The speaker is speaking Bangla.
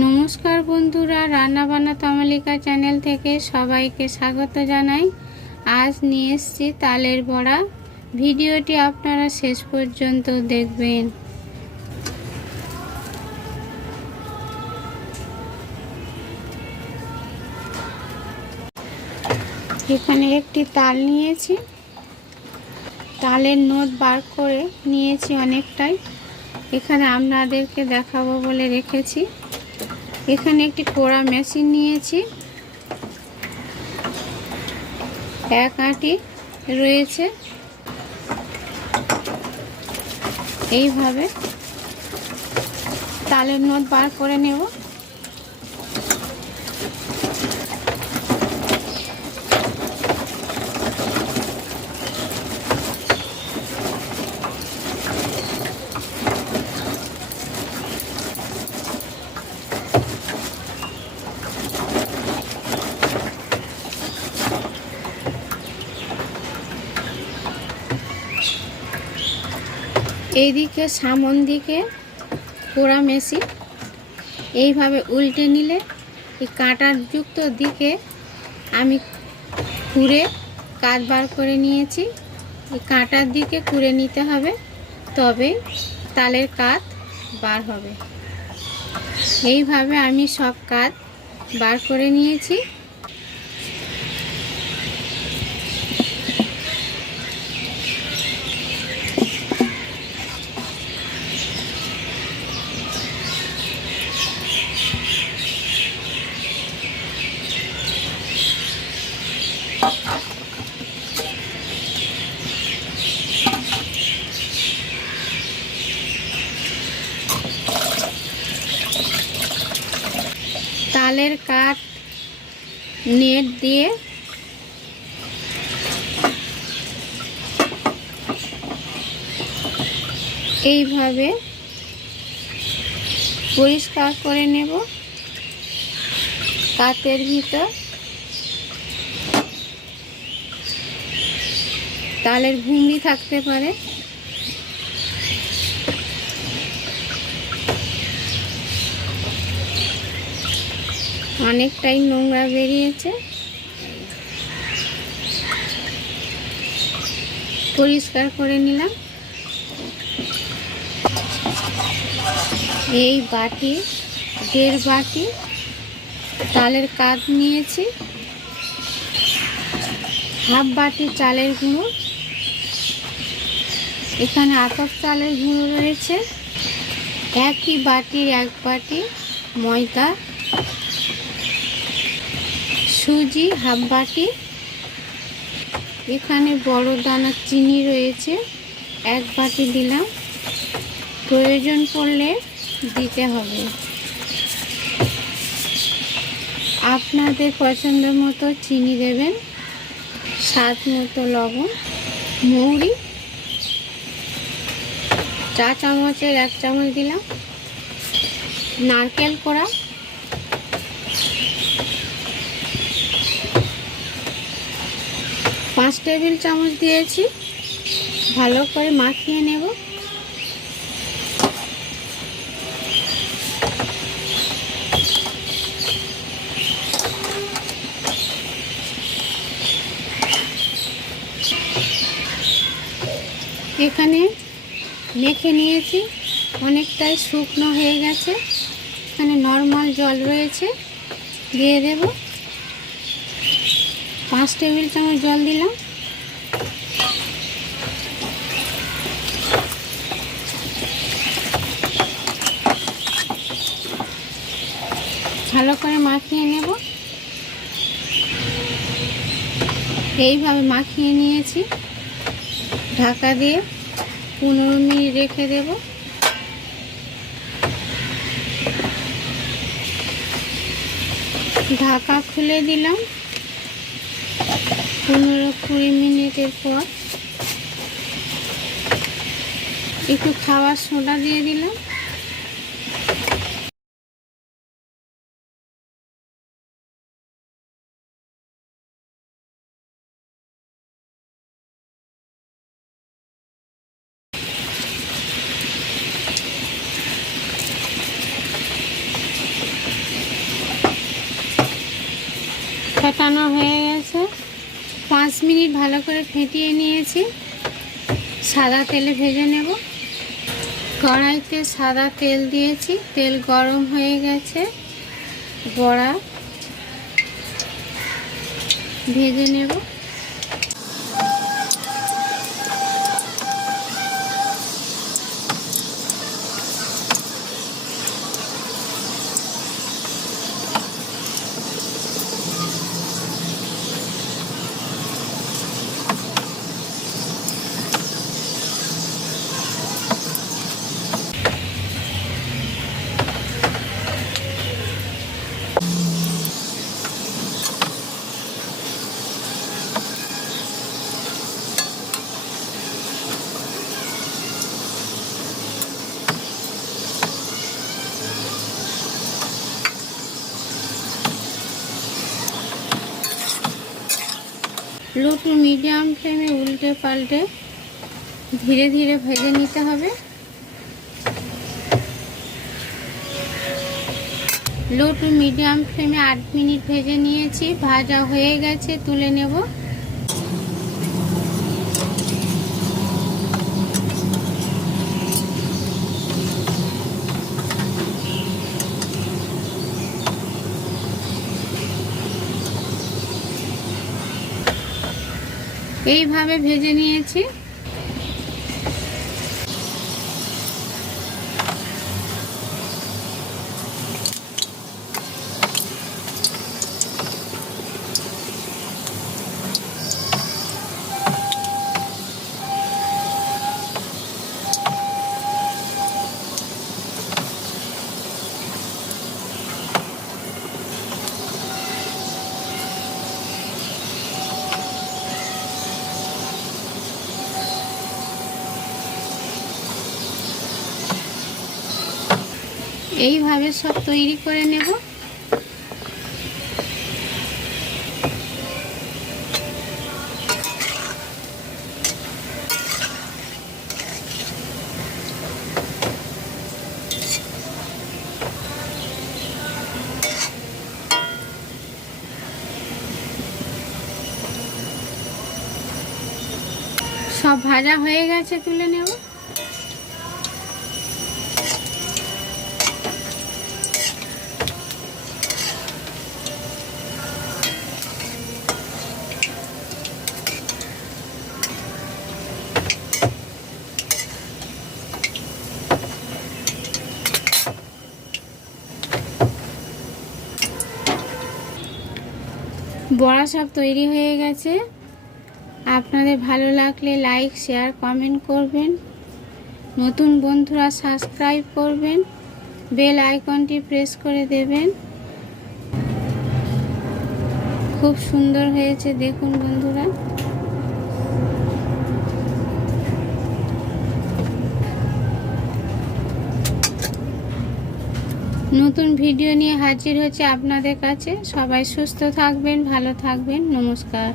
নমস্কার বন্ধুরা রান্নাবান্না তমালিকা চ্যানেল থেকে সবাইকে স্বাগত জানাই। আজ নিয়ে এসেছি তালের বড়া। ভিডিওটি আপনারা শেষ পর্যন্ত দেখবেন। এখানে একটি তাল নিয়েছি। তালের নোট বার করে নিয়েছি অনেকটাই। এখানে আপনাদেরকে দেখাবো বলে রেখেছি। এখানে একটি কোড়া মেশিন নিয়েছি। এক আটি রয়েছে। এইভাবে তালের নোট বার করে নেব। এইদিকে সামন দিকে পোড়া মেশিন। এইভাবে উল্টে নিলে এই কাঁটার যুক্ত দিকে আমি কুড়ে কাজ বার করে নিয়েছি। এই কাঁটার দিকে কুড়ে নিতে হবে, তবে তালের কাত বার হবে। এইভাবে আমি সব কাজ বার করে নিয়েছি। তালের কাঠ নেট দিয়ে এইভাবে পরিষ্কার করে নেব। কাতের ভিতর তালের ঘুমড়ি থাকতে পারে। অনেকটাই নোংরা বেরিয়েছে। পরিষ্কার করে নিলাম। এই বাটি, দেড় বাটি চালের কাজ নিয়েছি। হাফ বাটি চালের গুঁড়ো। এখানে আতপ চালের গুঁড়ো রয়েছে। একই বাটির এক বাটি ময়দা। সুজি হাফ বাটি। এখানে বড় দানা চিনি রয়েছে, এক বাটি দিলাম। প্রয়োজন পড়লে দিতে হবে। আপনাদের পছন্দ মতো চিনি দেবেন, স্বাদ মতো লবণ, মৌরি। চা চামচের এক চামচ দিলাম। নারকেল কড়া। পাঁচ টেবিল চামচ দিয়েছি। ভালো করে মাখিয়ে নেব। এখানে মেখে নিয়েছি। অনেকটাই শুকনো হয়ে গেছে। এখানে নর্মাল জল রয়েছে। দিয়ে দেবো। পাঁচ টেবিল চামচ জল দিলাম। ভালো করে মাখিয়ে নেব। এইভাবে মাখিয়ে নিয়েছি। ঢাকা দিয়ে পনেরো মিনিট রেখে দেব। ঢাকা খুলে দিলাম। পনেরো কুড়ি মিনিটের পর একটু খাওয়ার সোডা দিয়ে দিলাম। ফাটানো হয়ে পাঁচ মিনিট ভালো করে ফেটিয়ে নিয়েছি। সাদা তেলে ভেজে নেব। কড়াইতে সাদা তেল দিয়েছি। তেল গরম হয়ে গেছে। বড়া ভেজে নেব। লো মিডিয়াম ফ্লেমে উল্টে পাল্টে ধীরে ধীরে ভেজে নিতে হবে। লো মিডিয়াম ফ্লেমে আট মিনিট ভেজে নিয়েছি, ভাজা হয়ে গেছে, তুলে নেব। এইভাবে ভেজে নিয়েছি। এইভাবে সব তৈরি করে নেব। সব ভাজা হয়ে গেছে তুলে নেব। বড়া সব তৈরি হয়ে গেছে। আপনাদের ভালো লাগলে লাইক শেয়ার কমেন্ট করবেন। নতুন বন্ধুরা সাবস্ক্রাইব করবেন। বেল আইকনটি প্রেস করে দেবেন। খুব সুন্দর হয়েছে, দেখুন বন্ধুরা। নতুন ভিডিও নিয়ে হাজির হচ্ছে আপনাদের কাছে। সবাই সুস্থ থাকবেন ভালো থাকবেন। নমস্কার।